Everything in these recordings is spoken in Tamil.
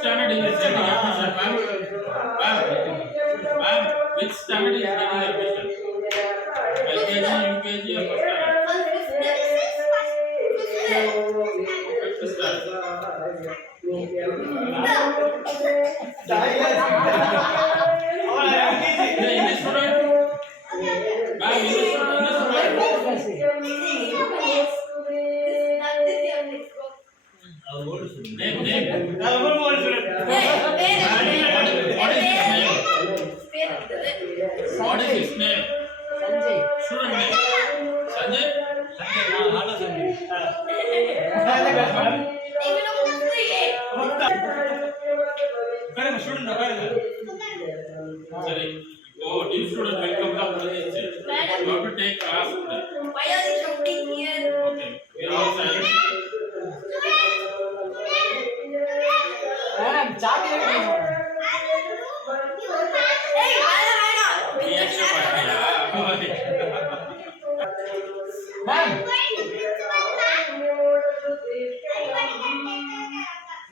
standard is getting admission, ma'am? Ma'am, which standard is getting admission? LKG, UKG, or first standard? English student? Ma'am, English student? Name. What is his name? Student name. Sanjay. Sorry. Oh, new student welcome to college. You have to take class. Why are you shouting here? Okay. We are all silent. Madam, chocolate. Hey, Vana. He extra party. Madam,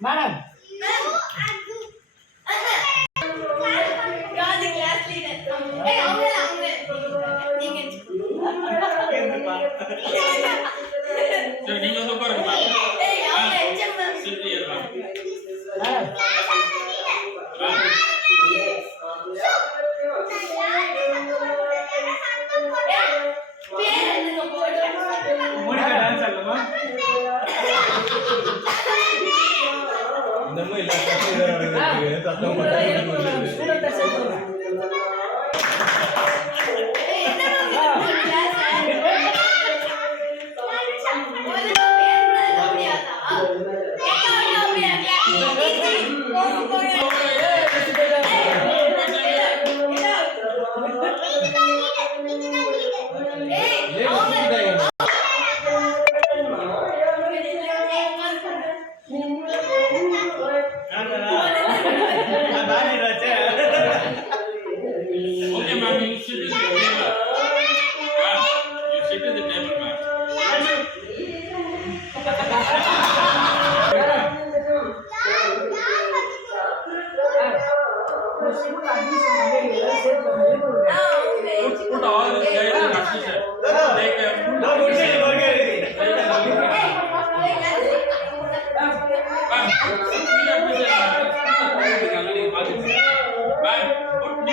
madam. You are the class leader. Hey, அவங்களே. நீங்க சரி நீங்க வந்து உட்காருங்க மேம். ஏய், அவங்க எச்சம் ma'am. Sit here ma'am. Madam. பேர் என்ன போடுங்க. மோனிகா டான்ஸ் ஆடுமா இந்த மாதிரி எல்லாரும் சத்தம் போட்டு ஸ்டூடண்ட் டெஸ்ட் பண்ணுங்க. ஏய், என்ன ma'am class Okay ma'am, you sit at the table. Ma'am, you sit at the table ma'am. Put all the guys in admission. Take them. Ma'am, put me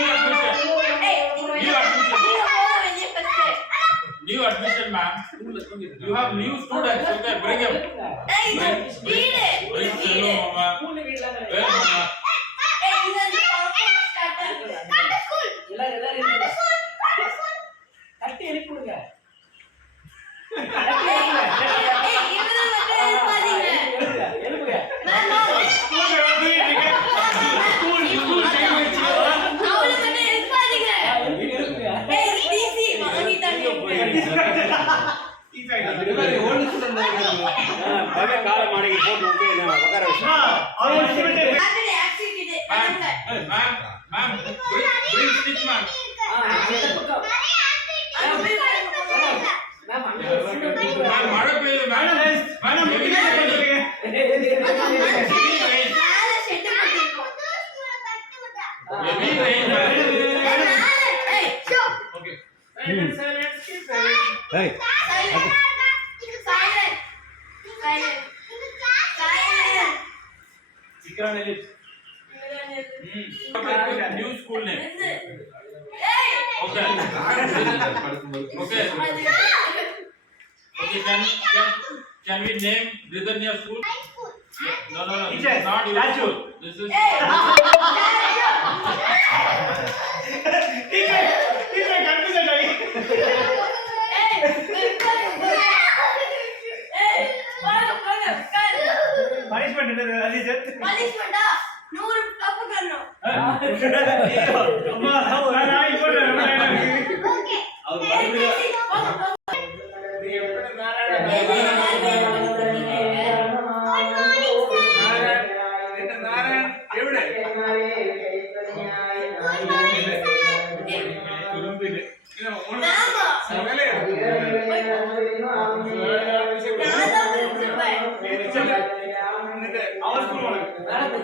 New admission, ma'am. You have new students. Okay, bring them. Bring Chelu, mama. Where, mama? கட்டி எழுப்பி கொடுங்க. எழுப்புங்க. கால மாடிக்கு போட்டு விட்டு உட்கார வச்சு Ma'am, bring stick, ma'am. Ma'am, மழை பெய்யுது, madam. Madam, heavy rain. Heavy rain. Okay. Hey. Chicken lips. New school name. Okay. Okay. Okay. Can we name Bridhanya school? No. Teacher, Not your statue. school. This is. Teacher, confused ஆகி. Punishment என்னது அஜித்? Punishment 100 தப்பு பண்ணனும். அம்மா நான் இப்போ ஓகே. அவர் மறுபடியும்